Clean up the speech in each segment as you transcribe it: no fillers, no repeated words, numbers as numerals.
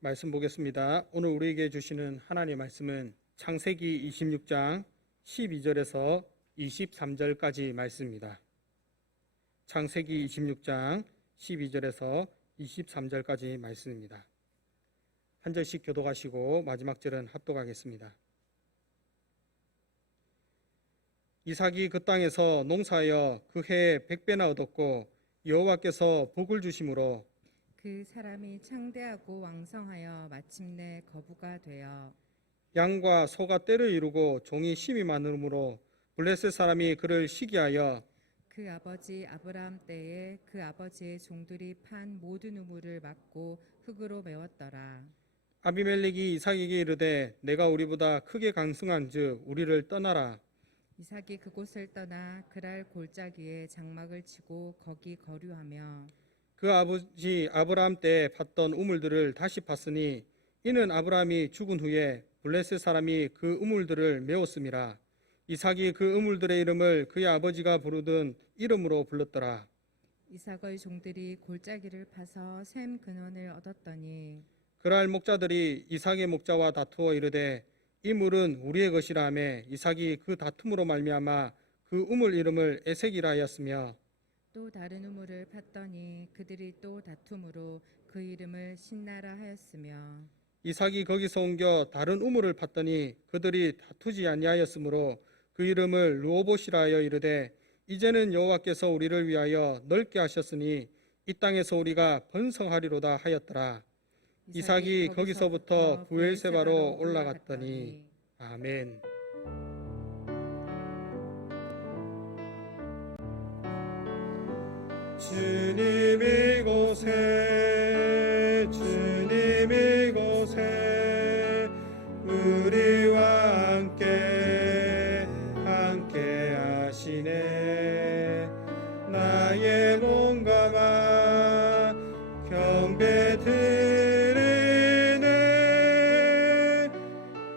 말씀 보겠습니다. 오늘 우리에게 주시는 하나님의 말씀은 창세기 26장 12절에서 23절까지 말씀입니다. 창세기 26장 12절에서 23절까지 말씀입니다. 한 절씩 교독하시고 마지막 절은 합독하겠습니다. 이삭이 그 땅에서 농사하여 그 해에 100배나 얻었고 여호와께서 복을 주심으로 그 사람이 창대하고 왕성하여 마침내 거부가 되어 양과 소가 때를 이루고 종이 심이 많으므로 블레셋 사람이 그를 시기하여 그 아버지 아브라함 때에 그 아버지의 종들이 판 모든 우물을 막고 흙으로 메웠더라. 아비멜렉이 이삭에게 이르되 내가 우리보다 크게 강성한즉 우리를 떠나라. 이삭이 그곳을 떠나 그랄 골짜기에 장막을 치고 거기 거류하며 그 아버지 아브라함 때 팠던 우물들을 다시 팠으니 이는 아브라함이 죽은 후에 블레셋 사람이 그 우물들을 메웠음이라. 이삭이 그 우물들의 이름을 그의 아버지가 부르던 이름으로 불렀더라. 이삭의 종들이 골짜기를 파서 샘 근원을 얻었더니 그랄 목자들이 이삭의 목자와 다투어 이르되 이 물은 우리의 것이라 하매 이삭이 그 다툼으로 말미암아 그 우물 이름을 에색이라 하였으며 또 다른 우물을 팠더니 그들이 또 다툼으로 그 이름을 신나라 하였으며 이삭이 거기서 옮겨 다른 우물을 팠더니 그들이 다투지 아니하였으므로 그 이름을 르호봇이라 하여 이르되 이제는 여호와께서 우리를 위하여 넓게 하셨으니 이 땅에서 우리가 번성하리로다 하였더라. 이삭이 거기서부터 부엘세바로 올라갔더니 아멘. 주님 이곳에 우리와 함께 하시네. 나의 몸과 마 경배 드리네.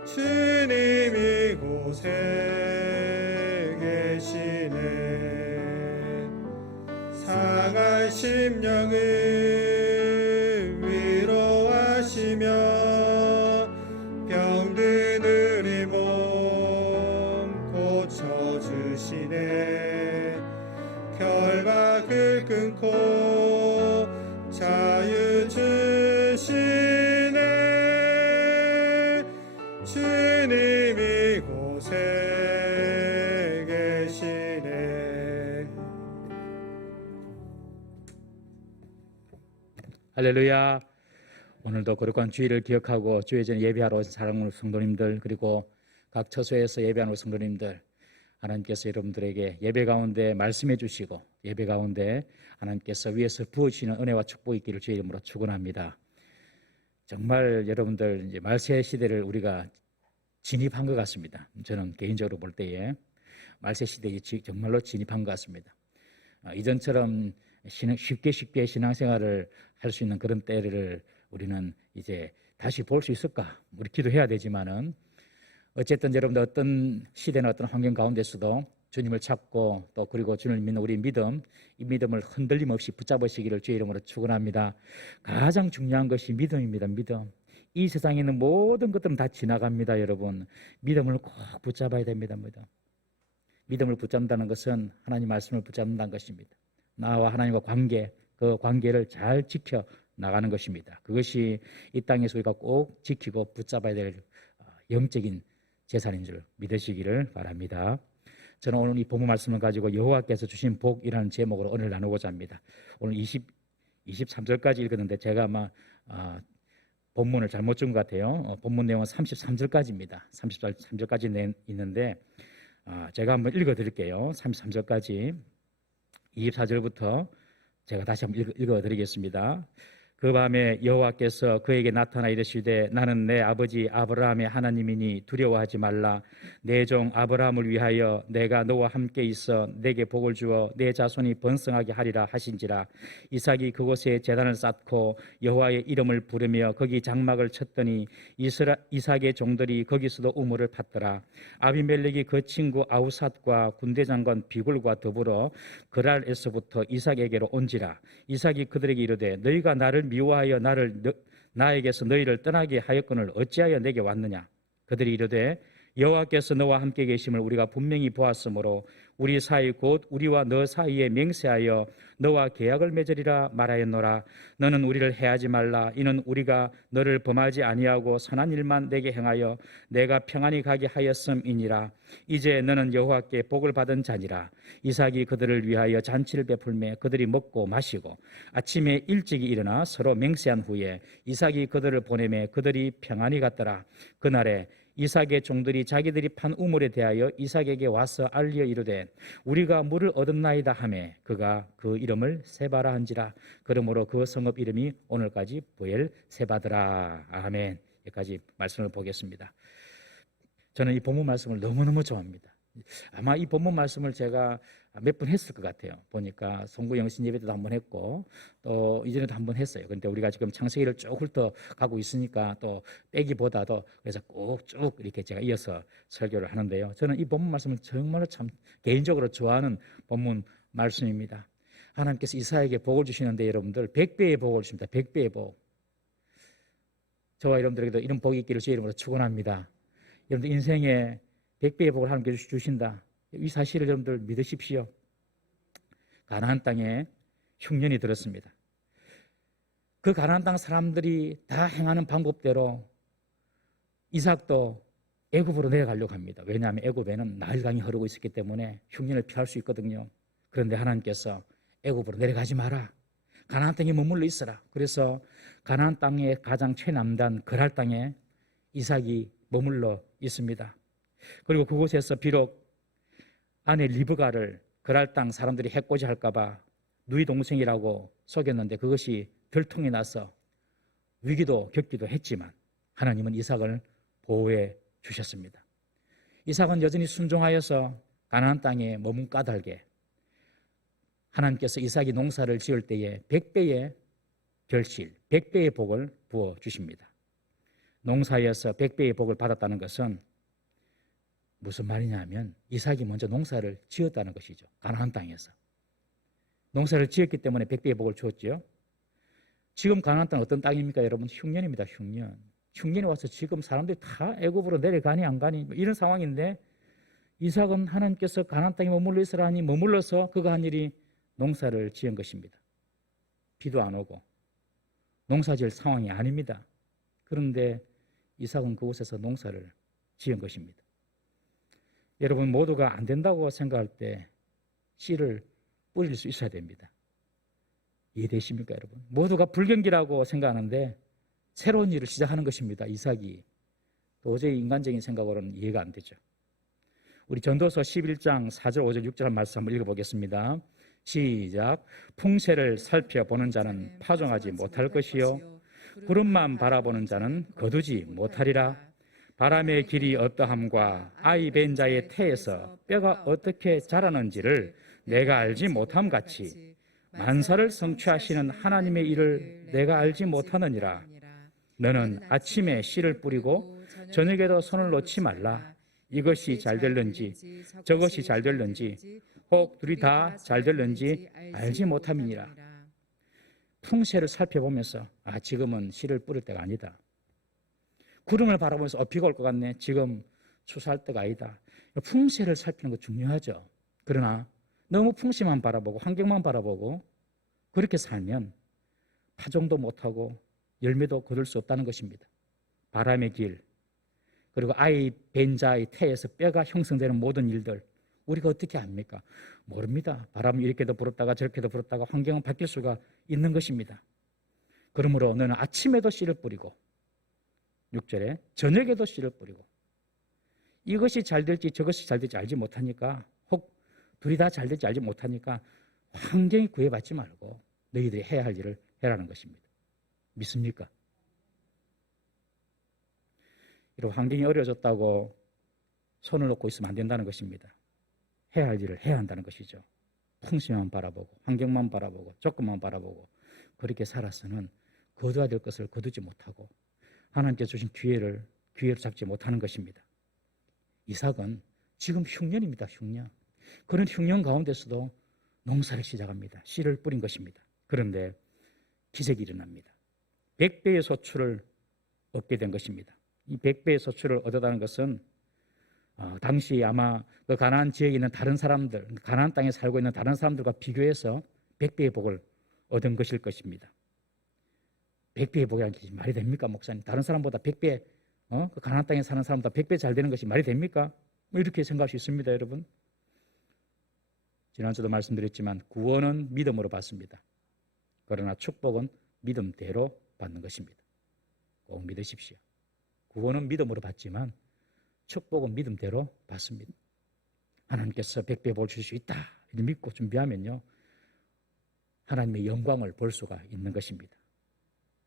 주님 이곳에 계시네. 상한 심령을 위로하시며 병든 우리 몸 고쳐주시네. 결박을 끊고 자유 주시네. 주님 이곳에 계시네. 할렐루야. 오늘도 거룩한 주일을 기억하고 주의 전에 예배하러 온 사랑하는 성도님들, 그리고 각 처소에서 예배하는 성도님들, 하나님께서 여러분들에게 예배 가운데 말씀해 주시고 예배 가운데 하나님께서 위에서 부어주시는 은혜와 축복이 있기를 주의 이름으로 축원합니다. 정말 여러분들 이제 말세 시대를 우리가 진입한 것 같습니다. 저는 개인적으로 볼 때에 말세 시대에 정말로 진입한 것 같습니다. 이전처럼 쉽게 신앙생활을 할 수 있는 그런 때를 우리는 이제 다시 볼 수 있을까? 우리 기도해야 되지만은 어쨌든 여러분들 어떤 시대나 어떤 환경 가운데서도 주님을 찾고 또 그리고 주님을 믿는 우리 믿음, 이 믿음을 흔들림 없이 붙잡으시기를 주의 이름으로 축원합니다. 가장 중요한 것이 믿음입니다. 믿음. 이 세상에 있는 모든 것들은 다 지나갑니다. 여러분, 믿음을 꼭 붙잡아야 됩니다. 믿음을 붙잡는다는 것은 하나님 말씀을 붙잡는다는 것입니다. 나와 하나님과 관계, 그 관계를 잘 지켜 나가는 것입니다. 그것이 이 땅에서 우리가 꼭 지키고 붙잡아야 될 영적인 재산인 줄 믿으시기를 바랍니다. 저는 오늘 이 본문 말씀을 가지고 여호와께서 주신 복이라는 제목으로 오늘 나누고자 합니다. 오늘 23절까지 읽었는데 제가 아마 본문을 잘못 준 것 같아요. 본문 내용은 33절까지입니다. 33절까지 있는데 제가 한번 읽어드릴게요. 33절까지 24절부터 제가 다시 한번 읽어드리겠습니다. 그 밤에 여호와께서 그에게 나타나 이르시되 나는 내 아버지 아브라함의 하나님이니 두려워하지 말라. 내 종 아브라함을 위하여 내가 너와 함께 있어 내게 복을 주어 내 자손이 번성하게 하리라 하신지라. 이삭이 그곳에 제단을 쌓고 여호와의 이름을 부르며 거기 장막을 쳤더니 이삭의 종들이 거기서도 우물을 팠더라. 아비멜렉이 그 친구 아우삿과 군대장관 비굴과 더불어 그랄에서부터 이삭에게로 온지라. 이삭이 그들에게 이르되 너희가 나를 미워하여 나를 나에게서 너희를 떠나게 하였거늘 어찌하여 내게 왔느냐? 그들이 이르되 여호와께서 너와 함께 계심을 우리가 분명히 보았으므로 우리 사이 곧 우리와 너 사이에 맹세하여 너와 계약을 맺으리라 말하였노라. 너는 우리를 해하지 말라. 이는 우리가 너를 범하지 아니하고 선한 일만 내게 행하여 내가 평안히 가게 하였음이니라. 이제 너는 여호와께 복을 받은 자니라. 이삭이 그들을 위하여 잔치를 베풀매 그들이 먹고 마시고 아침에 일찍이 일어나 서로 맹세한 후에 이삭이 그들을 보내매 그들이 평안히 갔더라. 그날에 이삭의 종들이 자기들이 판 우물에 대하여 이삭에게 와서 알려 이르되 우리가 물을 얻었나이다 하매 그가 그 이름을 세바라 한지라. 그러므로 그 성읍 이름이 오늘까지 부엘세바더라. 아멘. 여기까지 말씀을 보겠습니다. 저는 이 본문 말씀을 너무너무 좋아합니다. 아마 이 본문 말씀을 제가 몇 번 했을 것 같아요. 보니까 송구 영신 예배 때도 한번 했고 또 이전에도 한번 했어요. 그런데 우리가 지금 창세기를 쭉 훑어가고 있으니까 또 빼기보다도 그래서 꼭 쭉 이렇게 제가 이어서 설교를 하는데요. 저는 이 본문 말씀을 정말로 참 개인적으로 좋아하는 본문 말씀입니다. 하나님께서 이삭에게 복을 주시는데 여러분들 100배의 복을 주십니다. 100배의 복. 저와 여러분들에게도 이런 복이 있기를 주의 이름으로 축원합니다. 여러분들 인생에 100배의 복을 하나님께서 주신다. 이 사실을 여러분들 믿으십시오. 가나안 땅에 흉년이 들었습니다. 그 가나안 땅 사람들이 다 행하는 방법대로 이삭도 애굽으로 내려가려고 합니다. 왜냐하면 애굽에는 나일강이 흐르고 있었기 때문에 흉년을 피할 수 있거든요. 그런데 하나님께서 애굽으로 내려가지 마라. 가나안 땅에 머물러 있어라. 그래서 가나안 땅의 가장 최남단 그랄 땅에 이삭이 머물러 있습니다. 그리고 그곳에서 비록 아내 리브가를 그랄 땅 사람들이 해코지 할까봐 누이 동생이라고 속였는데 그것이 들통이 나서 위기도 겪기도 했지만 하나님은 이삭을 보호해 주셨습니다. 이삭은 여전히 순종하여서 가나안 땅에 머문 까닭에 하나님께서 이삭이 농사를 지을 때에 100배의 결실, 100배의 복을 부어 주십니다. 농사에서 100배의 복을 받았다는 것은 무슨 말이냐면 이삭이 먼저 농사를 지었다는 것이죠. 가나안 땅에서. 농사를 지었기 때문에 100배의 복을 주었죠. 지금 가나안 땅은 어떤 땅입니까? 여러분 흉년입니다. 흉년. 흉년이 와서 지금 사람들이 다 애굽으로 내려가니 안 가니 이런 상황인데 이삭은 하나님께서 가나안 땅에 머물러 있으라 하니 머물러서 그가 한 일이 농사를 지은 것입니다. 비도 안 오고 농사 지을 상황이 아닙니다. 그런데 이삭은 그곳에서 농사를 지은 것입니다. 여러분 모두가 안 된다고 생각할 때 씨를 뿌릴 수 있어야 됩니다. 이해되십니까 여러분? 모두가 불경기라고 생각하는데 새로운 일을 시작하는 것입니다. 이삭이 도저히 인간적인 생각으로는 이해가 안 되죠. 우리 전도서 11장 4절 5절 6절 말씀 한번 읽어보겠습니다. 시작. 풍세를 살펴보는 자는 파종하지 못할 것이요 구름만 바라보는 자는 거두지 못하리라. 바람의 길이 어떠함과 아이 벤 자의 태에서 뼈가 어떻게 자라는지를 내가 알지 못함 같이 만사를 성취하시는 하나님의 일을 내가 알지 못하느니라. 너는 아침에 씨를 뿌리고 저녁에도 손을 놓지 말라. 이것이 잘 될는지 저것이 잘 될는지 혹 둘이 다 잘 될는지 알지 못함이니라. 풍세를 살펴보면서 지금은 씨를 뿌릴 때가 아니다. 구름을 바라보면서 비가 올 것 같네. 지금 추수할 때가 아니다. 풍세를 살피는 거 중요하죠. 그러나 너무 풍시만 바라보고 환경만 바라보고 그렇게 살면 파종도 못하고 열매도 거둘 수 없다는 것입니다. 바람의 길 그리고 아이 벤자의 태에서 뼈가 형성되는 모든 일들 우리가 어떻게 압니까? 모릅니다. 바람이 이렇게도 불었다가 저렇게도 불었다가 환경은 바뀔 수가 있는 것입니다. 그러므로 너는 아침에도 씨를 뿌리고 6절에 저녁에도 씨를 뿌리고 이것이 잘 될지 저것이 잘 될지 알지 못하니까 혹 둘이 다 잘 될지 알지 못하니까 환경에 구애받지 말고 너희들이 해야 할 일을 해라는 것입니다. 믿습니까? 이런 환경이 어려워졌다고 손을 놓고 있으면 안 된다는 것입니다. 해야 할 일을 해야 한다는 것이죠. 풍시만 바라보고 환경만 바라보고 조건만 바라보고 그렇게 살아서는 거둬야 될 것을 거두지 못하고 하나님께서 주신 기회를 잡지 못하는 것입니다. 이삭은 지금 흉년입니다. 흉년. 그런 흉년 가운데서도 농사를 시작합니다. 씨를 뿌린 것입니다. 그런데 기적이 일어납니다. 100배의 소출을 얻게 된 것입니다. 이 100배의 소출을 얻었다는 것은 당시 아마 그 가나안 지역에 있는 다른 사람들, 가나안 땅에 살고 있는 다른 사람들과 비교해서 100배의 복을 얻은 것일 것입니다. 100배의 복이라는 게 말이 됩니까, 목사님? 다른 사람보다 100배, 그 가나안 땅에 사는 사람보다 100배 잘 되는 것이 말이 됩니까? 이렇게 생각할 수 있습니다, 여러분. 지난주도 말씀드렸지만 구원은 믿음으로 받습니다. 그러나 축복은 믿음대로 받는 것입니다. 꼭 믿으십시오. 구원은 믿음으로 받지만 축복은 믿음대로 받습니다. 하나님께서 100배 볼 줄 수 있다 이렇게 믿고 준비하면요, 하나님의 영광을 볼 수가 있는 것입니다.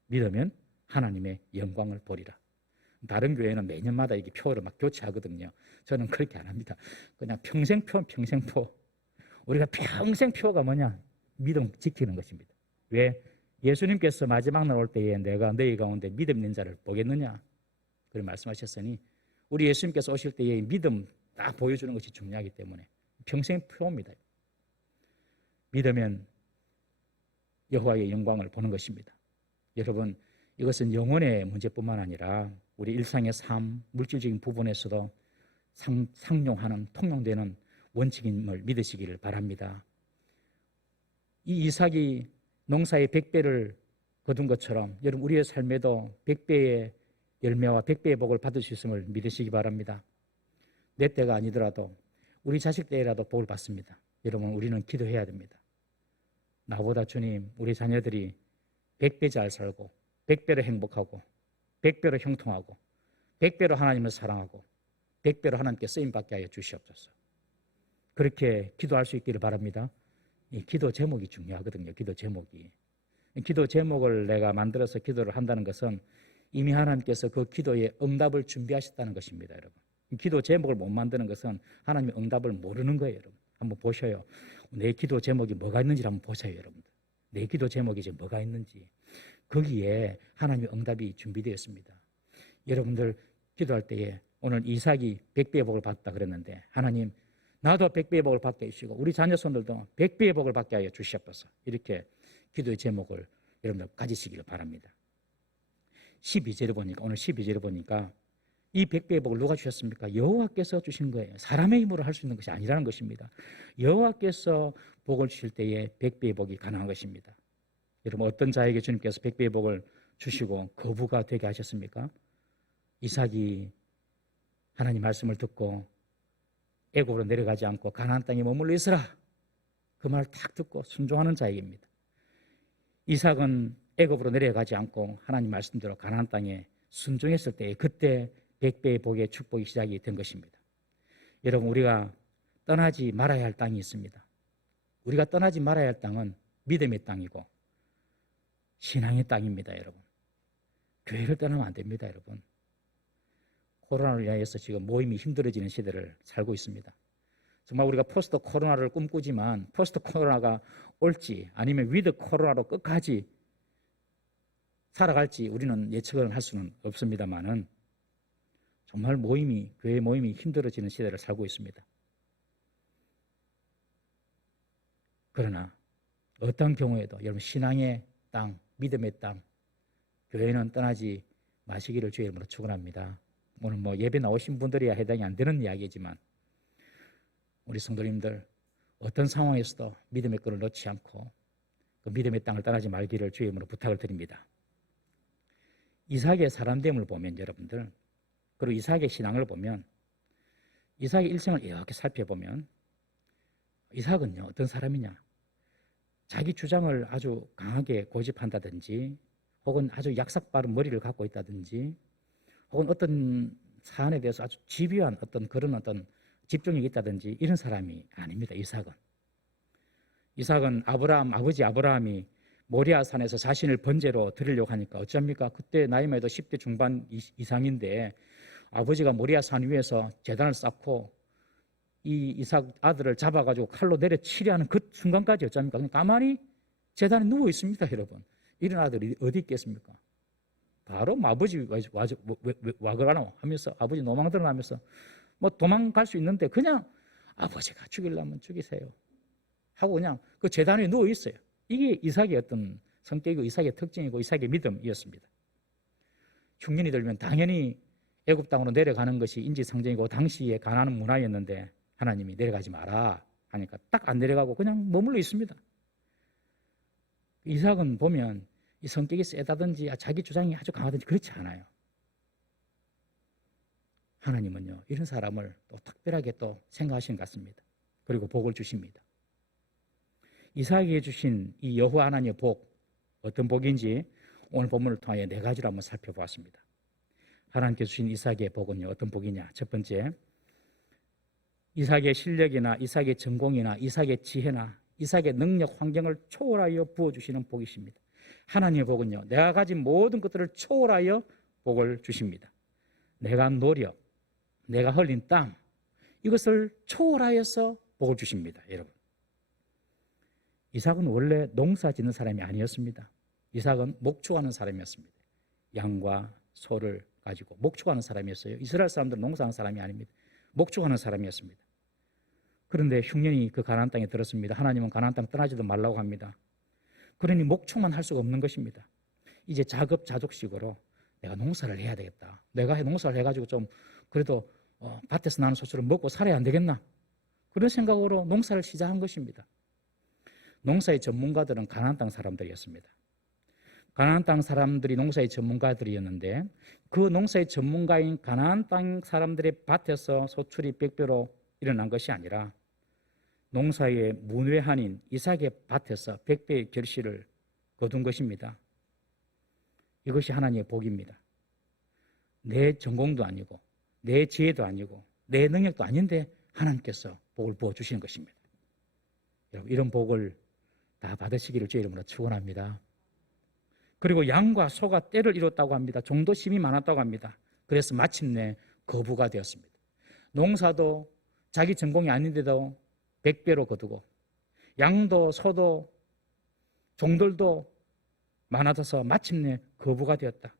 믿으면 하나님의 영광을 보리라. 다른 교회는 매년마다 이게 표를 막 교체하거든요. 저는 그렇게 안 합니다. 그냥 평생표. 우리가 평생 표가 뭐냐? 믿음 지키는 것입니다. 왜? 예수님께서 마지막 날 올 때에 내가 너희 가운데 믿음 있는 자를 보겠느냐? 그렇게 말씀하셨으니 우리 예수님께서 오실 때에 믿음 딱 보여주는 것이 중요하기 때문에 평생 표입니다. 믿으면 여호와의 영광을 보는 것입니다. 여러분, 이것은 영혼의 문제뿐만 아니라 우리 일상의 삶, 물질적인 부분에서도 상용하는, 통용되는 원칙임을 믿으시기를 바랍니다. 이 이삭이 농사의 100배를 거둔 것처럼 여러분 우리의 삶에도 100배의 열매와 100배의 복을 받을 수 있음을 믿으시기 바랍니다. 내 때가 아니더라도 우리 자식 때라도 복을 받습니다. 여러분, 우리는 기도해야 됩니다. 나보다 주님, 우리 자녀들이 100배 잘 살고 100배로 행복하고 100배로 형통하고 100배로 하나님을 사랑하고 100배로 하나님께 쓰임받게 하여 주시옵소서. 그렇게 기도할 수 있기를 바랍니다. 이 기도 제목이 중요하거든요. 기도 제목이. 기도 제목을 내가 만들어서 기도를 한다는 것은 이미 하나님께서 그 기도에 응답을 준비하셨다는 것입니다, 여러분. 기도 제목을 못 만드는 것은 하나님의 응답을 모르는 거예요, 여러분. 한번 보셔요. 내 기도 제목이 뭐가 있는지 한번 보세요, 여러분들. 내 기도 제목이 이제 뭐가 있는지. 거기에 하나님의 응답이 준비되었습니다. 여러분들 기도할 때에 오늘 이삭이 100배의 복을 받다 그랬는데 하나님, 나도 100배의 복을 받게 해주시고 우리 자녀손들도 100배의 복을 받게 하여 주시옵소서. 이렇게 기도의 제목을 여러분들 가지시기를 바랍니다. 12절에 보니까, 오늘 12절에 보니까 이 100배의 복을 누가 주셨습니까? 여호와께서 주신 거예요. 사람의 힘으로 할 수 있는 것이 아니라는 것입니다. 여호와께서 복을 주실 때에 100배의 복이 가능한 것입니다. 여러분, 어떤 자에게 주님께서 100배의 복을 주시고 거부가 되게 하셨습니까? 이삭이 하나님 말씀을 듣고 애굽으로 내려가지 않고 가나안 땅에 머물러 있으라, 그 말 딱 듣고 순종하는 자에게입니다. 이삭은 애굽으로 내려가지 않고 하나님 말씀대로 가나안 땅에 순종했을 때 그때 100배의 복의 축복이 시작이 된 것입니다. 여러분, 우리가 떠나지 말아야 할 땅이 있습니다. 우리가 떠나지 말아야 할 땅은 믿음의 땅이고 신앙의 땅입니다, 여러분. 교회를 떠나면 안 됩니다, 여러분. 코로나를 인하여서 지금 모임이 힘들어지는 시대를 살고 있습니다. 정말 우리가 포스트 코로나를 꿈꾸지만 포스트 코로나가 올지 아니면 위드 코로나로 끝까지 살아갈지 우리는 예측을 할 수는 없습니다만은 정말 교회 모임이 힘들어지는 시대를 살고 있습니다. 그러나 어떤 경우에도 여러분, 신앙의 땅, 믿음의 땅, 교회는 떠나지 마시기를 주의 이름으로 축원합니다. 오늘 예배 나오신 분들이야 해당이 안 되는 이야기지만 우리 성도님들 어떤 상황에서도 믿음의 끈을 놓지 않고 그 믿음의 땅을 떠나지 말기를 주의 이름으로 부탁을 드립니다. 이삭의 사람됨을 보면 여러분들, 그리고 이삭의 신앙을 보면, 이삭의 일생을 이렇게 살펴보면 이삭은요, 어떤 사람이냐, 자기 주장을 아주 강하게 고집한다든지 혹은 아주 약삭빠른 머리를 갖고 있다든지 혹은 어떤 사안에 대해서 아주 집요한 그런 집중력이 있다든지 이런 사람이 아닙니다. 이삭은 아버지 아브라함이 모리아 산에서 자신을 번제로 드리려고 하니까 어쩝니까? 그때 나이만 해도 10대 중반 이상인데 아버지가 모리아 산 위에서 제단을 쌓고 이 이삭 아들을 잡아가지고 칼로 내려치려 하는 그 순간까지 어쩝니까? 그냥 가만히 제단에 누워 있습니다, 여러분. 이런 아들이 어디 있겠습니까? 바로 아버지 와 그러나 하면서 아버지 노망들어 하면서 도망갈 수 있는데 그냥 아버지가 죽이려면 죽이세요 하고 그냥 그 제단에 누워 있어요. 이게 이삭의 어떤 성격이고 이삭의 특징이고 이삭의 믿음이었습니다. 흉년이 들면 당연히 애굽 땅으로 내려가는 것이 인지상정이고 당시의 가나안 문화였는데 하나님이 내려가지 마라 하니까 딱 안 내려가고 그냥 머물러 있습니다. 이삭은 보면 이 성격이 세다든지 자기 주장이 아주 강하든지 그렇지 않아요. 하나님은요, 이런 사람을 또 특별하게 또 생각하시는 것 같습니다. 그리고 복을 주십니다. 이삭에게 주신 이 여호와 하나님의 복, 어떤 복인지 오늘 본문을 통하여 4가지로 한번 살펴보았습니다. 하나님께 주신 이삭의 복은요, 어떤 복이냐? 첫 번째, 이삭의 실력이나 이삭의 전공이나 이삭의 지혜나 이삭의 능력, 환경을 초월하여 부어주시는 복이십니다. 하나님의 복은요, 내가 가진 모든 것들을 초월하여 복을 주십니다. 내가 노력, 내가 흘린 땀, 이것을 초월하여서 복을 주십니다. 여러분, 이삭은 원래 농사 짓는 사람이 아니었습니다. 이삭은 목축하는 사람이었습니다. 양과 소를 가지고 목축하는 사람이었어요. 이스라엘 사람들은 농사하는 사람이 아닙니다. 목축하는 사람이었습니다. 그런데 흉년이 그 가나안 땅에 들었습니다. 하나님은 가나안 땅 떠나지도 말라고 합니다. 그러니 목축만 할 수가 없는 것입니다. 이제 자급자족식으로 내가 농사를 해야 되겠다. 내가 농사를 해가지고 좀 그래도 밭에서 나는 소출을 먹고 살아야 안 되겠나? 그런 생각으로 농사를 시작한 것입니다. 농사의 전문가들은 가나안 땅 사람들이었습니다. 가나안 땅 사람들이 농사의 전문가들이었는데 그 농사의 전문가인 가나안 땅 사람들의 밭에서 소출이 100배로 일어난 것이 아니라 농사의 문외한인 이삭의 밭에서 100배의 결실을 거둔 것입니다. 이것이 하나님의 복입니다. 내 전공도 아니고 내 지혜도 아니고 내 능력도 아닌데 하나님께서 복을 부어주시는 것입니다. 여러분, 이런 복을 다 받으시기를 주의 이름으로 축원합니다. 그리고 양과 소가 때를 이뤘다고 합니다. 종도심이 많았다고 합니다. 그래서 마침내 거부가 되었습니다. 농사도 자기 전공이 아닌데도 100배로 거두고 양도 소도 종들도 많아져서 마침내 거부가 되었다.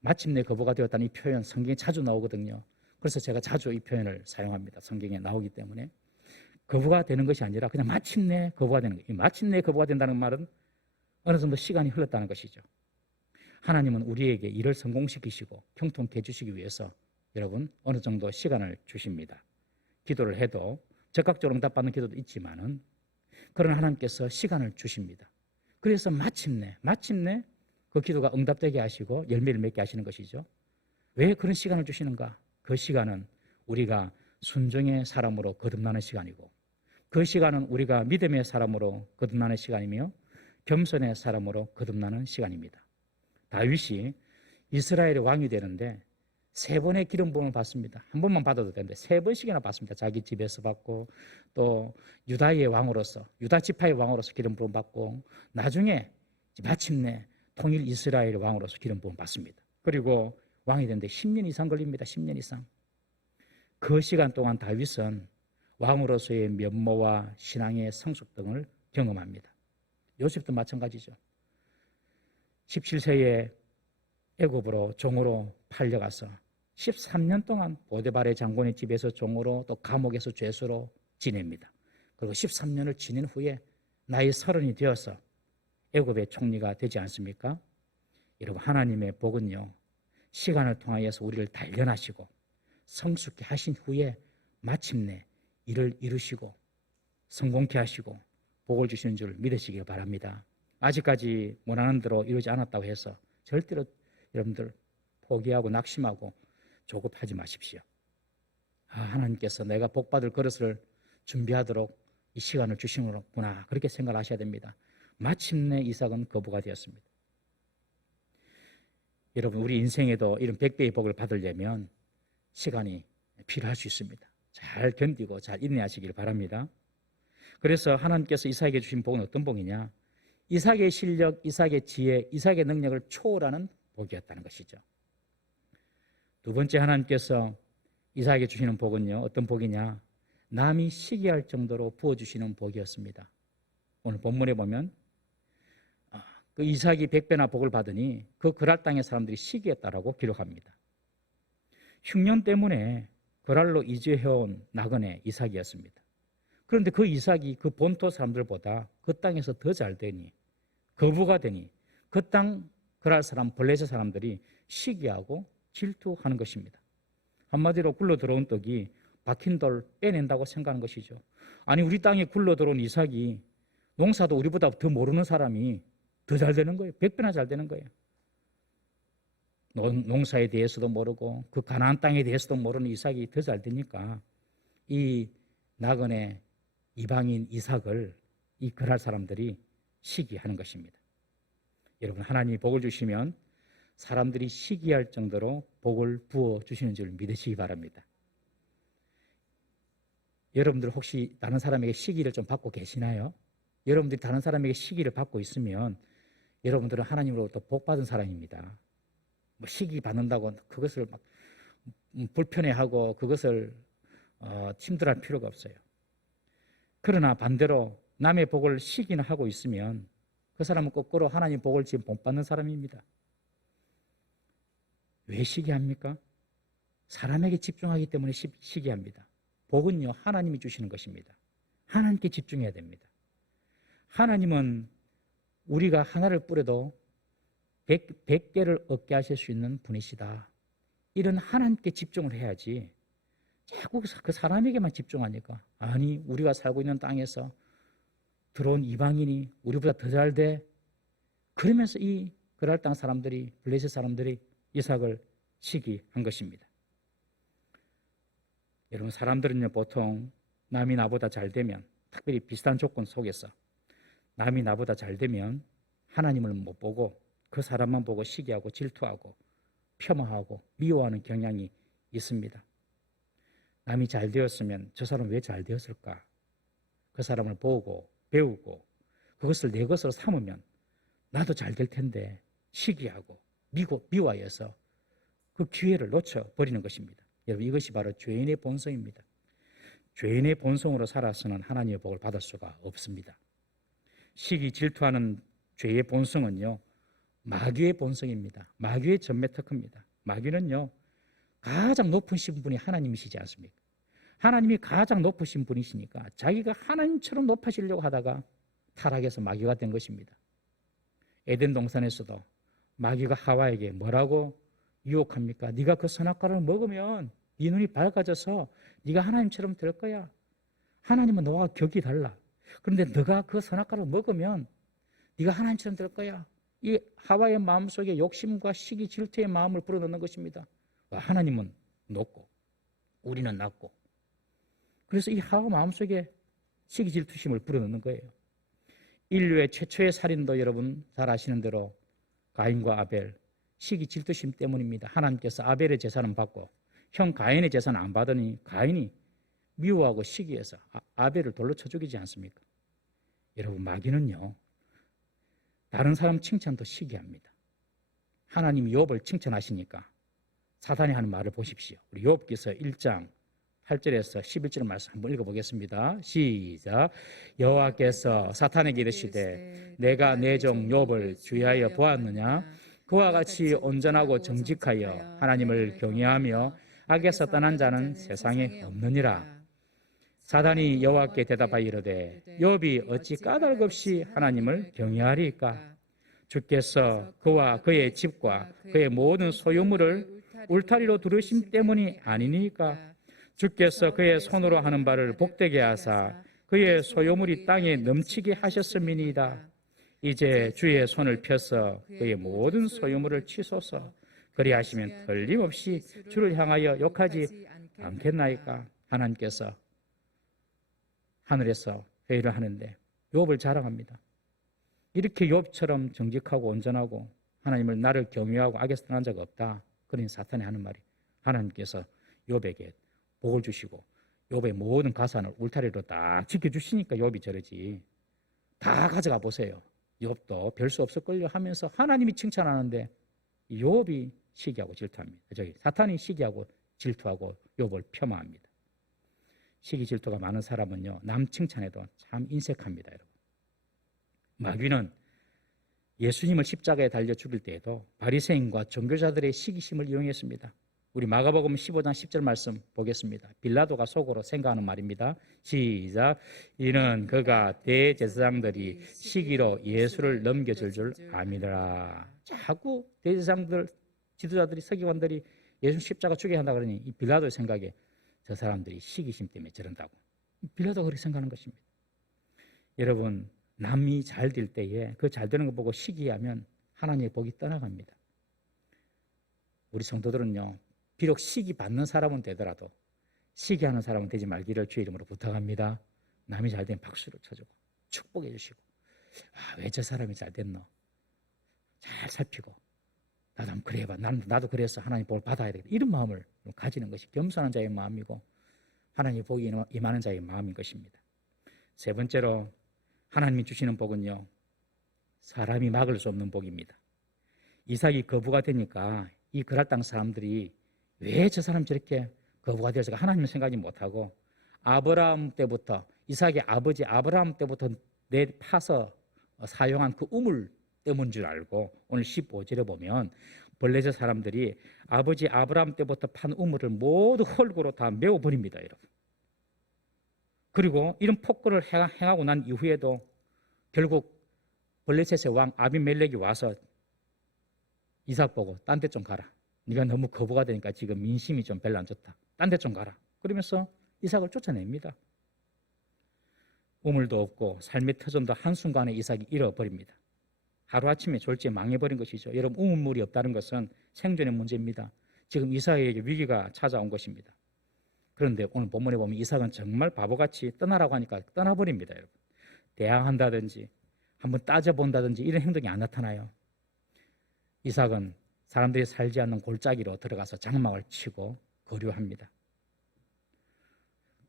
마침내 거부가 되었다는 이 표현 성경에 자주 나오거든요. 그래서 제가 자주 이 표현을 사용합니다. 성경에 나오기 때문에. 거부가 되는 것이 아니라 그냥 마침내 거부가 되는 거예요. 이 마침내 거부가 된다는 말은 어느 정도 시간이 흘렀다는 것이죠. 하나님은 우리에게 일을 성공시키시고 형통케 해주시기 위해서 여러분 어느 정도 시간을 주십니다. 기도를 해도 적극적으로 응답받는 기도도 있지만은 그러나 하나님께서 시간을 주십니다. 그래서 마침내 그 기도가 응답되게 하시고 열매를 맺게 하시는 것이죠. 왜 그런 시간을 주시는가? 그 시간은 우리가 순종의 사람으로 거듭나는 시간이고 그 시간은 우리가 믿음의 사람으로 거듭나는 시간이며 겸손의 사람으로 거듭나는 시간입니다. 다윗이 이스라엘의 왕이 되는데 3번의 기름 부음을 받습니다. 한 번만 받아도 되는데 3번씩이나 받습니다. 자기 집에서 받고 또 유다의 왕으로서 유다 지파의 왕으로서 기름 부음 받고 나중에 마침내 통일 이스라엘의 왕으로서 기름 부음 받습니다. 그리고 왕이 되는데 10년 이상 걸립니다. 10년 이상. 그 시간 동안 다윗은 왕으로서의 면모와 신앙의 성숙 등을 경험합니다. 요셉도 마찬가지죠. 17세에 애굽으로 종으로 팔려가서 13년 동안 보디발의 장군의 집에서 종으로 또 감옥에서 죄수로 지냅니다. 그리고 13년을 지낸 후에 나이 30이 되어서 애굽의 총리가 되지 않습니까? 여러분, 하나님의 복은요, 시간을 통하여서 우리를 단련하시고 성숙케 하신 후에 마침내 일을 이루시고 성공케 하시고 복을 주시는 줄 믿으시길 바랍니다. 아직까지 원하는 대로 이루지 않았다고 해서 절대로 여러분들 포기하고 낙심하고 조급하지 마십시오. 하나님께서 내가 복받을 그릇을 준비하도록 이 시간을 주시는구나, 그렇게 생각하셔야 됩니다. 마침내 이삭은 거부가 되었습니다. 여러분, 우리 인생에도 이런 100배의 복을 받으려면 시간이 필요할 수 있습니다. 잘 견디고 잘 인내하시길 바랍니다. 그래서 하나님께서 이삭에게 주신 복은 어떤 복이냐? 이삭의 실력, 이삭의 지혜, 이삭의 능력을 초월하는 복이었다는 것이죠. 두 번째, 하나님께서 이삭에게 주시는 복은요, 어떤 복이냐? 남이 시기할 정도로 부어주시는 복이었습니다. 오늘 본문에 보면 그 이삭이 100배나 복을 받으니 그 그랄 땅의 사람들이 시기했다라고 기록합니다. 흉년 때문에 그랄로 이주해온 나그네 이삭이었습니다. 그런데 그 이삭이 그 본토 사람들보다 그 땅에서 더 잘 되니 거부가 되니 그 땅 그랄 사람 블레셋 사람들이 시기하고 질투하는 것입니다. 한마디로 굴러 들어온 떡이 박힌 돌 빼낸다고 생각하는 것이죠. 아니 우리 땅에 굴러 들어온 이삭이 농사도 우리보다 더 모르는 사람이 더 잘 되는 거예요. 100배나 잘 되는 거예요. 농사에 대해서도 모르고 그 가나안 땅에 대해서도 모르는 이삭이 더 잘 되니까 이 나그네 이방인 이삭을 이 그랄 사람들이 시기하는 것입니다. 여러분, 하나님이 복을 주시면 사람들이 시기할 정도로 복을 부어 주시는 줄 믿으시기 바랍니다. 여러분들 혹시 다른 사람에게 시기를 좀 받고 계시나요? 여러분들이 다른 사람에게 시기를 받고 있으면 여러분들은 하나님으로부터 복 받은 사람입니다. 뭐 시기 받는다고 그것을 막 불편해하고 그것을 힘들어할 필요가 없어요. 그러나 반대로 남의 복을 시기나 하고 있으면 그 사람은 거꾸로 하나님 복을 지금 못 받는 사람입니다. 왜 시기합니까? 사람에게 집중하기 때문에 시기합니다. 복은요, 하나님이 주시는 것입니다. 하나님께 집중해야 됩니다. 하나님은 우리가 하나를 뿌려도 100개를 얻게 하실 수 있는 분이시다. 이런 하나님께 집중을 해야지 자꾸 그 사람에게만 집중하니까 아니 우리가 살고 있는 땅에서 들어온 이방인이 우리보다 더 잘 돼. 그러면서 이 그랄 땅 사람들이 블레셋 사람들이 이삭을 시기한 것입니다. 여러분 사람들은요 보통 남이 나보다 잘 되면 특별히 비슷한 조건 속에서 남이 나보다 잘 되면 하나님을 못 보고 그 사람만 보고 시기하고 질투하고 폄하하고 미워하는 경향이 있습니다. 남이 잘 되었으면 저 사람 왜 잘 되었을까? 그 사람을 보고 배우고 그것을 내 것으로 삼으면 나도 잘 될 텐데 시기하고 미워해서 그 기회를 놓쳐버리는 것입니다. 여러분 이것이 바로 죄인의 본성입니다. 죄인의 본성으로 살아서는 하나님의 복을 받을 수가 없습니다. 시기 질투하는 죄의 본성은요 마귀의 본성입니다. 마귀의 전매 특허입니다. 마귀는요 가장 높은 신분이 하나님이시지 않습니까? 하나님이 가장 높으신 분이시니까 자기가 하나님처럼 높아지려고 하다가 타락해서 마귀가 된 것입니다. 에덴 동산에서도 마귀가 하와에게 뭐라고 유혹합니까? 네가 그 선악과를 먹으면 네 눈이 밝아져서 네가 하나님처럼 될 거야. 하나님은 너와 격이 달라. 그런데 너가 그 선악과를 먹으면 네가 하나님처럼 될 거야. 이 하와의 마음속에 욕심과 시기 질투의 마음을 불어넣는 것입니다. 하나님은 높고 우리는 낮고 그래서 이 하와 마음속에 시기 질투심을 불어넣는 거예요. 인류의 최초의 살인도 여러분 잘 아시는 대로 가인과 아벨 시기 질투심 때문입니다. 하나님께서 아벨의 재산은 받고 형 가인의 재산은 안 받으니 가인이 미워하고 시기해서 아벨을 돌로 쳐 죽이지 않습니까? 여러분 마귀는요 다른 사람 칭찬도 시기합니다. 하나님이 욥을 칭찬하시니까 사단이 하는 말을 보십시오. 우리 욥기서 1장 8절에서 11절 말씀 한번 읽어보겠습니다. 시작. 여호와께서 사탄에게 이르시되 내가 내 종 욥을 주의하여 보았느냐? 그와 같이 온전하고 정직하여 하나님을 경외하며 악에서 떠난 자는 세상에 없느니라. 사단이 여호와께 대답하여 이르되 욥이 어찌 까닭 없이 하나님을 경외하리까? 주께서 그와 그의 집과 그의 모든 소유물을 울타리로 두르심 때문이 아니니까? 주께서 그의 손으로 하는 바를 복되게 하사 그의 소유물이 땅에 넘치게 하셨음이니이다. 이제 주의 손을 펴서 그의 모든 소유물을 치소서. 그리하시면 틀림없이 주를 향하여 욕하지 않겠나이까? 하나님께서 하늘에서 회의를 하는데 욥을 자랑합니다. 이렇게 욥처럼 정직하고 온전하고 하나님을 나를 경외하고 악에서 떠난 자가 없다. 그러니 사탄이 하는 말이 하나님께서 욥에게 복을 주시고 욥의 모든 가산을 울타리로 딱 지켜주시니까 욥이 저러지. 다 가져가 보세요. 욥도 별 수 없을걸요 하면서 하나님이 칭찬하는데 욥이 시기하고 질투합니다. 사탄이 시기하고 질투하고 욥을 폄하합니다. 시기 질투가 많은 사람은요 남 칭찬해도 참 인색합니다. 여러분. 마귀는 예수님을 십자가에 달려 죽일 때에도 바리새인과 종교자들의 시기심을 이용했습니다. 우리 마가복음 15장 10절 말씀 보겠습니다. 빌라도가 속으로 생각하는 말입니다. 시작. 이는 그가 대제사장들이 시기로 예수를 넘겨줄 줄 아미더라. 자꾸 대제사장들, 지도자들이, 서기관들이 예수 십자가 죽여야 한다 그러니 이 빌라도의 생각에 저 사람들이 시기심 때문에 저런다고. 빌라도가 그렇게 생각하는 것입니다. 여러분, 남이 잘 될 때에 그 잘 되는 거 보고 시기하면 하나님의 복이 떠나갑니다. 우리 성도들은요, 비록 시기 받는 사람은 되더라도 시기하는 사람은 되지 말기를 주의 이름으로 부탁합니다. 남이 잘 되면 박수를 쳐주고 축복해 주시고, 왜 저 사람이 잘 됐노? 잘 살피고 나도 한번 그래 해봐. 나도 그래서 하나님 복을 받아야 되겠다. 이런 마음을 가지는 것이 겸손한 자의 마음이고 하나님의 복이 임하는 자의 마음인 것입니다. 세 번째로 하나님이 주시는 복은요, 사람이 막을 수 없는 복입니다. 이삭이 거부가 되니까 이 그랄 땅 사람들이 왜 저 사람 저렇게 거부가 되었을까? 하나님은 생각이 못하고 아브라함 때부터, 이삭의 아버지 아브라함 때부터 파서 사용한 그 우물 때문인 줄 알고 오늘 15절에 보면 블레셋 사람들이 아버지 아브라함 때부터 판 우물을 모두 흙으로 다 메워버립니다, 여러분. 그리고 이런 폭거를 행하고 난 이후에도 결국 블레셋의 왕 아비멜렉이 와서 이삭 보고 딴 데 좀 가라. 네가 너무 거부가 되니까 지금 민심이 좀 별로 안 좋다. 딴 데 좀 가라. 그러면서 이삭을 쫓아냅니다. 우물도 없고 삶의 터전도 한순간에 이삭이 잃어버립니다. 하루아침에 졸지에 망해버린 것이죠. 여러분, 우물이 없다는 것은 생존의 문제입니다. 지금 이삭에게 위기가 찾아온 것입니다. 그런데 오늘 본문에 보면 이삭은 정말 바보같이 떠나라고 하니까 떠나버립니다, 여러분. 대항한다든지 한번 따져본다든지 이런 행동이 안 나타나요. 이삭은 사람들이 살지 않는 골짜기로 들어가서 장막을 치고 거류합니다.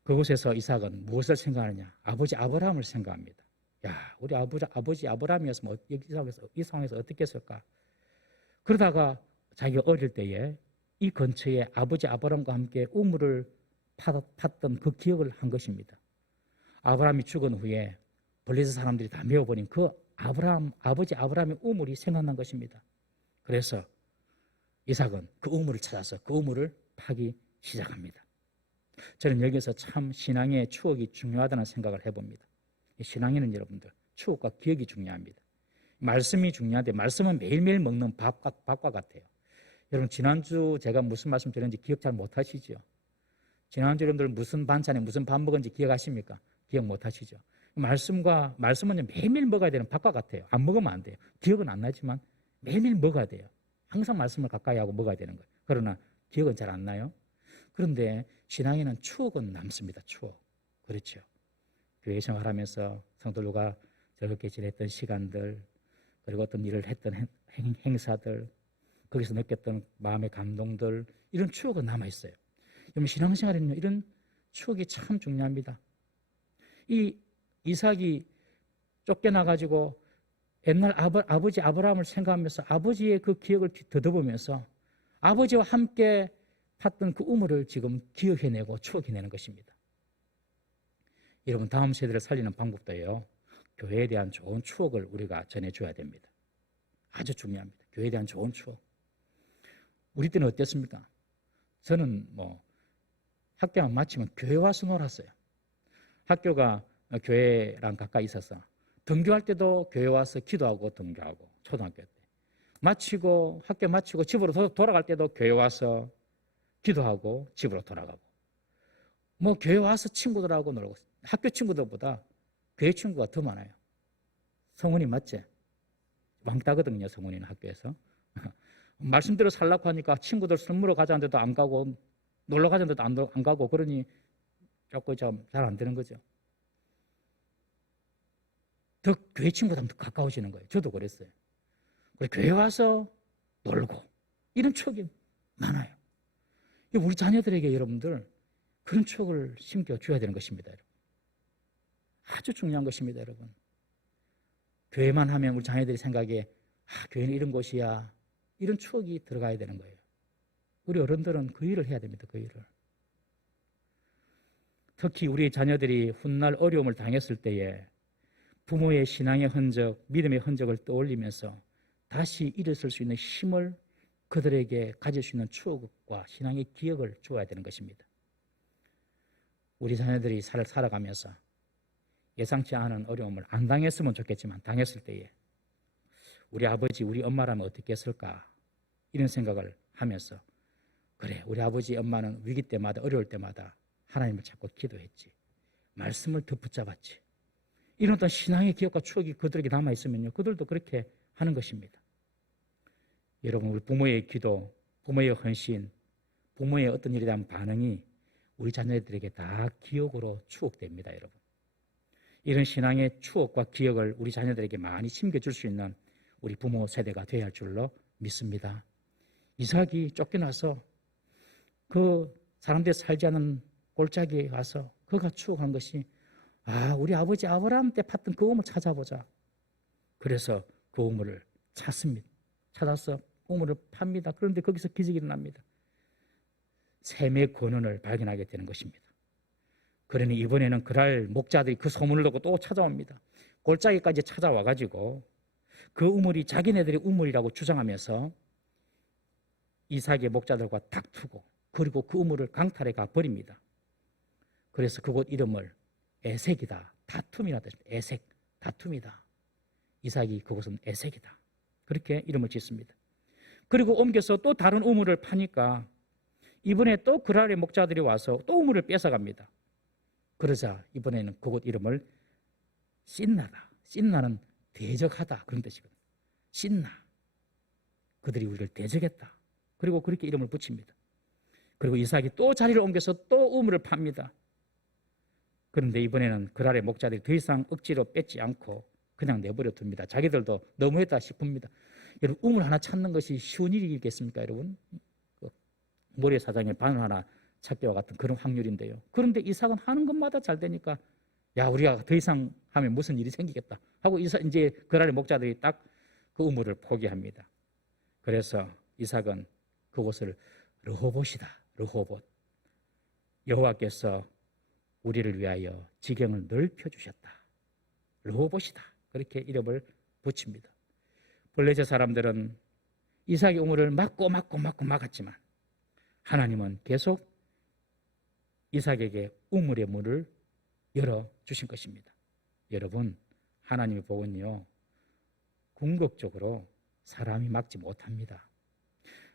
그곳에서 이삭은 무엇을 생각하느냐? 아버지 아브라함을 생각합니다. 우리 아버지 아브라함이었으면 이 상황에서 어떻게 했을까? 그러다가 자기가 어릴 때에 이 근처에 아버지 아브라함과 함께 우물을 팠던 그 기억을 한 것입니다. 아브라함이 죽은 후에 블레셋 사람들이 다 메워버린 그 아버지 아브라함의 우물이 생각난 것입니다. 그래서 이삭은 그 우물을 찾아서 그 우물을 파기 시작합니다. 저는 여기서 참 신앙의 추억이 중요하다는 생각을 해봅니다. 신앙에는 여러분들 추억과 기억이 중요합니다. 말씀이 중요한데 말씀은 매일매일 먹는 밥과 같아요. 여러분, 지난주 제가 무슨 말씀 드렸는지 기억 잘 못하시죠? 지난주 여러분들 무슨 반찬에 무슨 밥 먹은지 기억하십니까? 기억 못하시죠? 말씀은 매일매일 먹어야 되는 밥과 같아요. 안 먹으면 안 돼요. 기억은 안 나지만 매일매일 먹어야 돼요. 항상 말씀을 가까이 하고 먹어야 되는 거예요. 그러나 기억은 잘 안 나요. 그런데 신앙에는 추억은 남습니다. 추억. 그렇죠. 교회 생활하면서 성도들과 즐겁게 지냈던 시간들, 그리고 어떤 일을 했던 행사들, 거기서 느꼈던 마음의 감동들, 이런 추억은 남아있어요. 여러분, 신앙생활에는 이런 추억이 참 중요합니다. 이 이삭이 쫓겨나가지고 옛날 아버지 아브라함을 생각하면서 아버지의 그 기억을 더듬으면서 아버지와 함께 팠던 그 우물을 지금 기억해내고 추억해내는 것입니다. 여러분, 다음 세대를 살리는 방법도요, 교회에 대한 좋은 추억을 우리가 전해줘야 됩니다. 아주 중요합니다. 교회에 대한 좋은 추억. 우리 때는 어땠습니까? 저는 학교만 마치면 교회 와서 놀았어요. 학교가 교회랑 가까이 있어서 등교할 때도 교회 와서 기도하고 등교하고, 초등학교 때 학교 마치고 집으로 돌아갈 때도 교회 와서 기도하고 집으로 돌아가고, 교회 와서 친구들하고 놀고. 학교 친구들보다 교회 친구가 더 많아요. 성훈이 맞지? 왕따거든요, 성훈이는 학교에서. 말씀대로 살라고 하니까 친구들 술 먹으러 가자는데도 안 가고, 놀러 가자는데도 안 가고, 그러니 조금 좀 잘 안 되는 거죠. 더 교회 친구들하고 더 가까워지는 거예요. 저도 그랬어요. 교회 와서 놀고, 이런 추억이 많아요. 우리 자녀들에게 여러분들 그런 추억을 심겨줘야 되는 것입니다. 여러분. 아주 중요한 것입니다. 여러분. 교회만 하면 우리 자녀들이 생각에 교회는 이런 곳이야, 이런 추억이 들어가야 되는 거예요. 우리 어른들은 그 일을 해야 됩니다. 그 일을. 특히 우리 자녀들이 훗날 어려움을 당했을 때에 부모의 신앙의 흔적, 믿음의 흔적을 떠올리면서 다시 일어설 수 있는 힘을 그들에게 가질 수 있는 추억과 신앙의 기억을 주어야 되는 것입니다. 우리 자녀들이 살아가면서 예상치 않은 어려움을 안 당했으면 좋겠지만 당했을 때에 우리 아버지, 우리 엄마라면 어떻게 했을까 이런 생각을 하면서 그래, 우리 아버지, 엄마는 위기 때마다 어려울 때마다 하나님을 찾고 기도했지. 말씀을 더 붙잡았지. 이런 어떤 신앙의 기억과 추억이 그들에게 남아있으면요, 그들도 그렇게 하는 것입니다. 여러분, 우리 부모의 기도, 부모의 헌신, 부모의 어떤 일에 대한 반응이 우리 자녀들에게 다 기억으로 추억됩니다, 여러분. 이런 신앙의 추억과 기억을 우리 자녀들에게 많이 심겨줄 수 있는 우리 부모 세대가 되어야 할 줄로 믿습니다. 이삭이 쫓겨나서 그 사람들이 살지 않은 골짜기에 가서 그가 추억한 것이 우리 아버지 아브라함 때 팠던 그 우물 찾아보자. 그래서 그 우물을 찾습니다. 찾아서 우물을 팝니다. 그런데 거기서 기적이 일어납니다. 샘의 근원을 발견하게 되는 것입니다. 그러니 이번에는 그랄 목자들이 그 소문을 듣고 또 찾아옵니다. 골짜기까지 찾아와가지고 그 우물이 자기네들의 우물이라고 주장하면서 이삭의 목자들과 다투고 그리고 그 우물을 강탈해 가 버립니다. 그래서 그곳 이름을 에색이다. 다툼이라 뜻입니다. 에색, 다툼이다. 이삭이 그곳은 에색이다. 그렇게 이름을 짓습니다. 그리고 옮겨서 또 다른 우물을 파니까 이번에 또 그랄의 목자들이 와서 또 우물을 뺏어갑니다. 그러자 이번에는 그곳 이름을 신나다. 신나는 대적하다 그런 뜻이거든요. 신나. 그들이 우리를 대적했다. 그리고 그렇게 이름을 붙입니다. 그리고 이삭이 또 자리를 옮겨서 또 우물을 팝니다. 그런데 이번에는 그랄의 목자들이 더 이상 억지로 뺏지 않고 그냥 내버려 둡니다. 자기들도 너무했다 싶습니다. 여러분, 우물 하나 찾는 것이 쉬운 일이겠습니까, 여러분? 모래사장에 바늘 하나 찾기와 같은 그런 확률인데요. 그런데 이삭은 하는 것마다 잘 되니까 우리가 더 이상 하면 무슨 일이 생기겠다 하고 이제 그랄의 목자들이 딱 그 우물을 포기합니다. 그래서 이삭은 그곳을 르호봇이다. 르호봇. 여호와께서 우리를 위하여 지경을 넓혀주셨다. 르호봇이다. 그렇게 이름을 붙입니다. 블레셋 사람들은 이삭의 우물을 막았지만 하나님은 계속 이삭에게 우물의 문을 열어주신 것입니다. 여러분, 하나님의 복은요, 궁극적으로 사람이 막지 못합니다.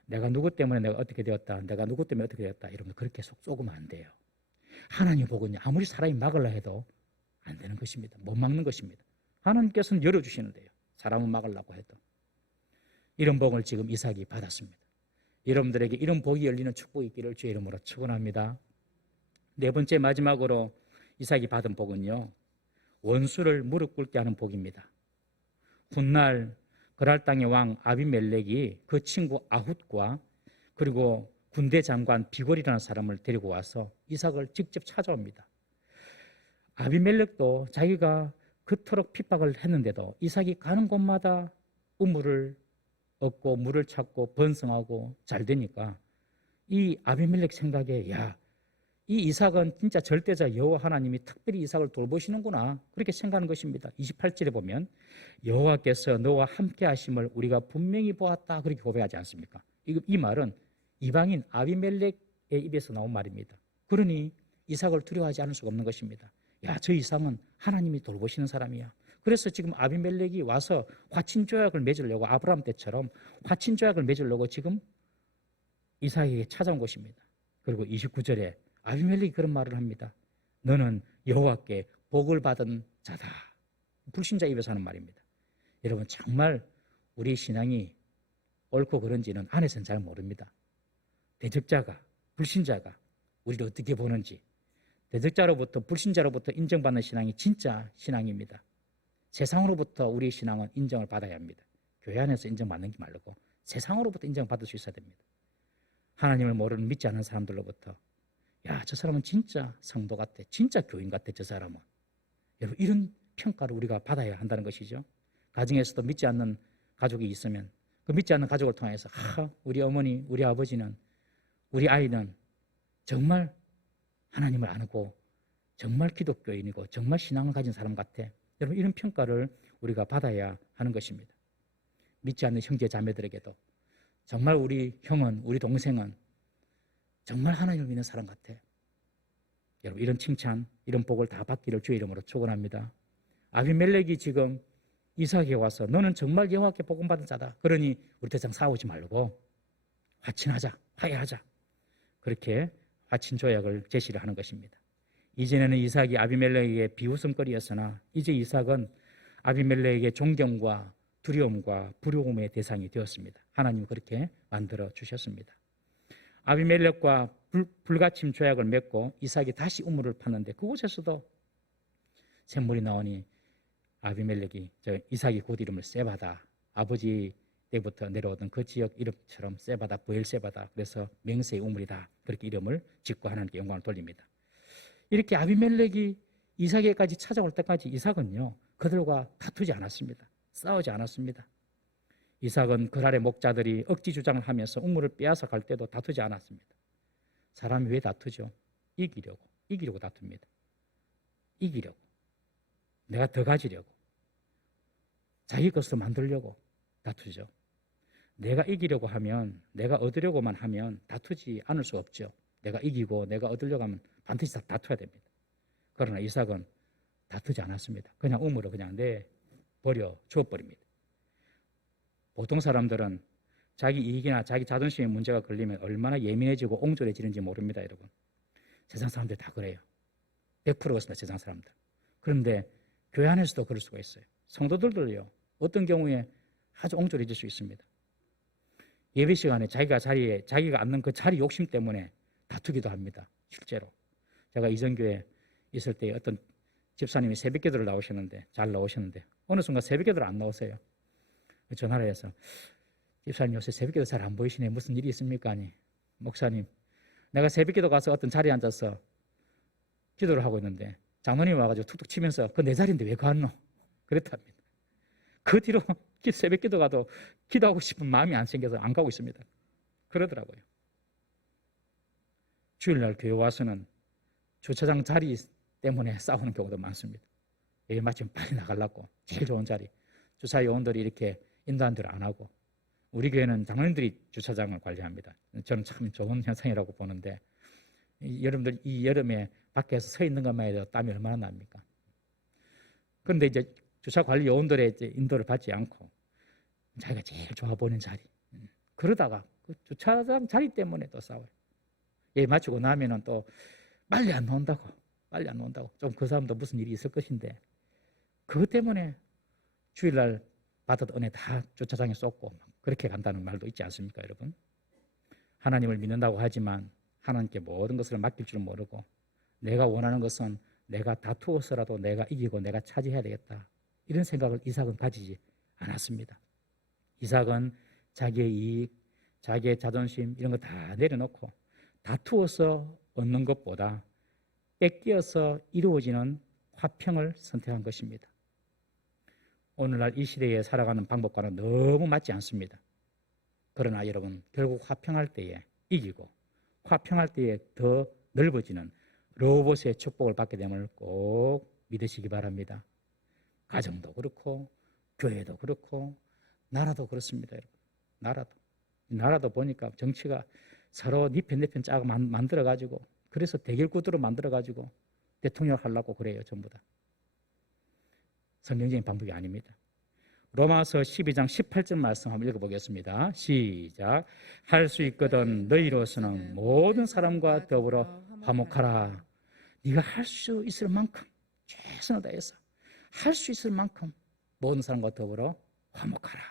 내가 누구 때문에 내가 어떻게 되었다, 내가 누구 때문에 어떻게 되었다, 여러분 그렇게 속 쏘으면 안 돼요. 하나님의 복은요, 아무리 사람이 막으려 해도 안 되는 것입니다. 못 막는 것입니다. 하나님께서는 열어주시는데요, 사람은 막으려고 해도. 이런 복을 지금 이삭이 받았습니다. 여러분들에게 이런 복이 열리는 축복이 있기를 주의 이름으로 축원합니다. 네 번째, 마지막으로 이삭이 받은 복은요, 원수를 무릎 꿇게 하는 복입니다. 훗날 그랄 땅의 왕 아비멜렉이 그 친구 아훗과 그리고 군대 장관 비골이라는 사람을 데리고 와서 이삭을 직접 찾아옵니다. 아비멜렉도 자기가 그토록 핍박을 했는데도 이삭이 가는 곳마다 우물을 얻고 물을 찾고 번성하고 잘 되니까 이 아비멜렉 생각에 이 이삭은 진짜 절대자 여호와 하나님이 특별히 이삭을 돌보시는구나 그렇게 생각하는 것입니다. 28절에 보면 여호와께서 너와 함께 하심을 우리가 분명히 보았다 그렇게 고백하지 않습니까? 이 말은 이방인 아비멜렉의 입에서 나온 말입니다. 그러니 이삭을 두려워하지 않을 수가 없는 것입니다. 저 이삭은 하나님이 돌보시는 사람이야. 그래서 지금 아비멜렉이 와서 화친조약을 맺으려고 아브라함 때처럼 화친조약을 맺으려고 지금 이삭에게 찾아온 것입니다. 그리고 29절에 아비멜렉이 그런 말을 합니다. 너는 여호와께 복을 받은 자다. 불신자 입에서 하는 말입니다. 여러분, 정말 우리 신앙이 옳고 그른지는 안에서는 잘 모릅니다. 대적자가, 불신자가 우리를 어떻게 보는지, 대적자로부터, 불신자로부터 인정받는 신앙이 진짜 신앙입니다. 세상으로부터 우리의 신앙은 인정을 받아야 합니다. 교회 안에서 인정받는 게 말고 세상으로부터 인정받을 수 있어야 됩니다. 하나님을 모르는 믿지 않는 사람들로부터 저 사람은 진짜 성도 같아, 진짜 교인 같아, 저 사람은. 여러분, 이런 평가를 우리가 받아야 한다는 것이죠. 가정에서도 믿지 않는 가족이 있으면 그 믿지 않는 가족을 통해서 우리 어머니, 우리 아버지는, 우리 아이는 정말 하나님을 아고 정말 기독교인이고 정말 신앙을 가진 사람 같아. 여러분, 이런 평가를 우리가 받아야 하는 것입니다. 믿지 않는 형제 자매들에게도 정말 우리 형은, 우리 동생은 정말 하나님을 믿는 사람 같아. 여러분, 이런 칭찬, 이런 복을 다 받기를 주의 이름으로 축원합니다. 아비멜렉이 지금 이삭에게 와서 너는 정말 여호와께 복음받은 자다. 그러니 우리 더 이상 싸우지 말고 화친하자, 화해하자. 그렇게 화친 조약을 제시를 하는 것입니다. 이전에는 이삭이 아비멜렉에게 비웃음거리였으나 이제 이삭은 아비멜렉에게 존경과 두려움과 부러움의 대상이 되었습니다. 하나님이 그렇게 만들어 주셨습니다. 아비멜렉과 불가침 조약을 맺고 이삭이 다시 우물을 팠는데 그곳에서도 샘물이 나오니 아비멜렉이 이삭이 곧 이름을 세바다, 아버지 때부터 내려오던 그 지역 이름처럼 세바다, 브엘세바다, 그래서 맹세의 우물이다, 그렇게 이름을 짓고 하나님께 영광을 돌립니다. 이렇게 아비멜렉이 이삭에게까지 찾아올 때까지 이삭은요 그들과 다투지 않았습니다. 싸우지 않았습니다. 이삭은 그랄의 목자들이 억지 주장을 하면서 우물을 빼앗아 갈 때도 다투지 않았습니다. 사람이 왜 다투죠? 이기려고 다툽니다. 이기려고, 내가 더 가지려고, 자기 것으로 만들려고 다투죠. 내가 이기려고 하면, 내가 얻으려고만 하면 다투지 않을 수 없죠. 내가 이기고 내가 얻으려고 하면 반드시 다투어야 됩니다. 그러나 이삭은 다투지 않았습니다. 그냥 우물을 그냥 내버려 주어버립니다. 보통 사람들은 자기 이익이나 자기 자존심에 문제가 걸리면 얼마나 예민해지고 옹졸해지는지 모릅니다, 여러분. 세상 사람들 다 그래요. 100% 그렇습니다, 세상 사람들. 그런데 교회 안에서도 그럴 수가 있어요. 성도들도요, 어떤 경우에 아주 옹졸해질 수 있습니다. 예배 시간에 자기가 앉는 그 자리 욕심 때문에 다투기도 합니다, 실제로. 제가 이전교회 있을 때 어떤 집사님이 새벽기도를 잘 나오셨는데 어느 순간 새벽기도를 안 나오세요. 전화를 해서 집사님 요새 새벽기도 잘 안 보이시네, 무슨 일이 있습니까? 아니, 목사님 내가 새벽기도 가서 어떤 자리에 앉아서 기도를 하고 있는데 장로님이 와가지고 툭툭 치면서 그 내 자리인데 왜 갔노? 그랬답니다. 그 뒤로 새벽기도 가도 기도하고 싶은 마음이 안 생겨서 안 가고 있습니다. 그러더라고요. 주일날 교회 와서는 주차장 자리 때문에 싸우는 경우도 많습니다. 예배 마치면 빨리 나가려고 제일 좋은 자리, 주차 요원들이 이렇게 인도한대로 안 하고, 우리 교회는 장로님들이 주차장을 관리합니다. 저는 참 좋은 현상이라고 보는데, 여러분들 이 여름에 밖에서 서 있는 것만 해도 땀이 얼마나 납니까? 그런데 이제 주차 관리 요원들의 이제 인도를 받지 않고 자기가 제일 좋아 보이는 자리, 그러다가 그 주차장 자리 때문에 또 싸워요. 예배 마치고 나면은 또 빨리 안 나온다고 좀 그 사람도 무슨 일이 있을 것인데 그것 때문에 주일날 받은 은혜 다 주차장에 쏟고 그렇게 간다는 말도 있지 않습니까, 여러분? 하나님을 믿는다고 하지만 하나님께 모든 것을 맡길 줄 모르고 내가 원하는 것은 내가 다투어서라도 내가 이기고 내가 차지해야 되겠다, 이런 생각을 이삭은 가지지 않았습니다. 이삭은 자기의 이익, 자기의 자존심 이런 거 다 내려놓고 다투어서 얻는 것보다 뺏기어서 이루어지는 화평을 선택한 것입니다. 오늘날 이 시대에 살아가는 방법과는 너무 맞지 않습니다. 그러나 여러분, 결국 화평할 때에 이기고 화평할 때에 더 넓어지는 로봇의 축복을 받게 됨을 꼭 믿으시기 바랍니다. 가정도 그렇고 교회도 그렇고 나라도 그렇습니다, 여러분. 나라도 보니까 정치가 서로 네 편 짜고 만들어가지고, 그래서 대결구도로 만들어가지고 대통령 하려고 그래요, 전부 다. 성경적인 방법이 아닙니다. 로마서 12장 18절 말씀 한번 읽어보겠습니다. 시작. 할 수 있거든 너희로서는 모든 사람과 더불어 화목하라. 네가 할 수 있을 만큼 최선을 다해서 할 수 있을 만큼 모든 사람과 더불어 화목하라.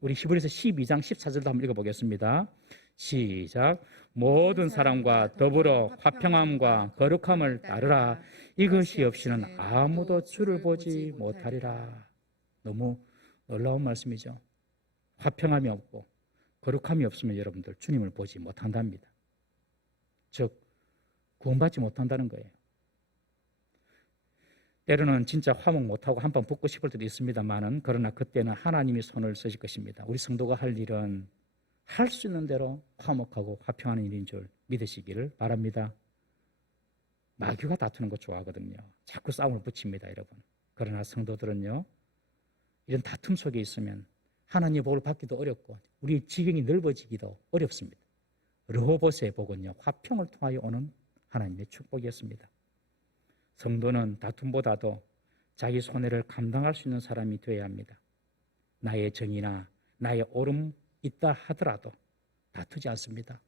우리 히브리서 12장 14절도 한번 읽어보겠습니다. 시작. 모든 사람과 더불어 화평함과 거룩함을 따르라. 이것이 없이는 아무도 주를 보지 못하리라. 너무 놀라운 말씀이죠. 화평함이 없고 거룩함이 없으면 여러분들 주님을 보지 못한답니다. 즉 구원받지 못한다는 거예요. 때로는 진짜 화목 못하고 한번 붙고 싶을 때도 있습니다만은, 그러나 그때는 하나님이 손을 쓰실 것입니다. 우리 성도가 할 일은 할 수 있는 대로 화목하고 화평하는 일인 줄 믿으시기를 바랍니다. 마귀가 다투는 거 좋아하거든요. 자꾸 싸움을 붙입니다, 여러분. 그러나 성도들은요, 이런 다툼 속에 있으면 하나님의 복을 받기도 어렵고 우리 지경이 넓어지기도 어렵습니다. 르호봇의 복은요, 화평을 통하여 오는 하나님의 축복이었습니다. 성도는 다툼보다도 자기 손해를 감당할 수 있는 사람이 되어야 합니다. 나의 정의나 나의 옳음 있다 하더라도 다투지 않습니다.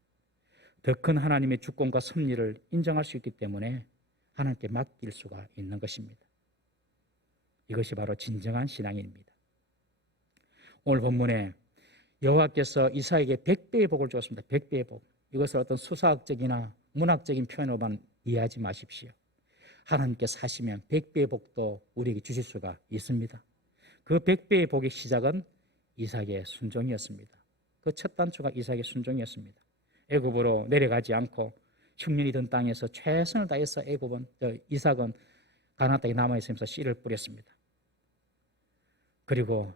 더 큰 하나님의 주권과 섭리를 인정할 수 있기 때문에 하나님께 맡길 수가 있는 것입니다. 이것이 바로 진정한 신앙인입니다. 오늘 본문에 여호와께서 이삭에게 100배의 복을 주었습니다. 100배의 복. 이것을 어떤 수사학적이나 문학적인 표현으로만 이해하지 마십시오. 하나님께서 하시면 100배의 복도 우리에게 주실 수가 있습니다. 그 100배의 복의 시작은 이삭의 순종이었습니다. 그 첫 단추가 이삭의 순종이었습니다. 애굽으로 내려가지 않고 흉년이 든 땅에서 최선을 다해서 이삭은 가나안 땅에 남아있으면서 씨를 뿌렸습니다. 그리고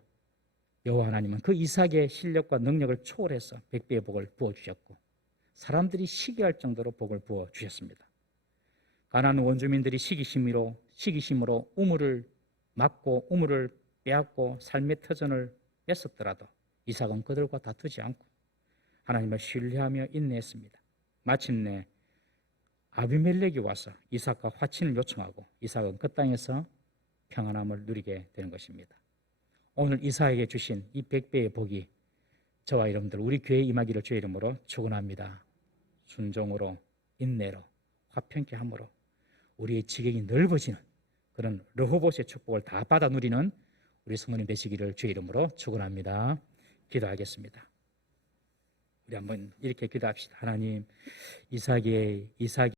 여호와 하나님은 그 이삭의 실력과 능력을 초월해서 100배의 복을 부어주셨고 사람들이 시기할 정도로 복을 부어주셨습니다. 가나안 원주민들이 시기심으로 우물을 막고 우물을 빼앗고 삶의 터전을 뺐었더라도 이삭은 그들과 다투지 않고 하나님을 신뢰하며 인내했습니다. 마침내 아비멜렉이 와서 이삭과 화친을 요청하고 이삭은 그 땅에서 평안함을 누리게 되는 것입니다. 오늘 이삭에게 주신 이 100배의 복이 저와 여러분들 우리 교회에 임하기를 주의 이름으로 축원합니다. 순종으로 인내로 화평케 함으로 우리의 지경이 넓어지는 그런 르호봇의 축복을 다 받아 누리는 우리 성도님 되시기를 주의 이름으로 축원합니다. 기도하겠습니다. 우리 한번 이렇게 기도합시다. 하나님, 이삭이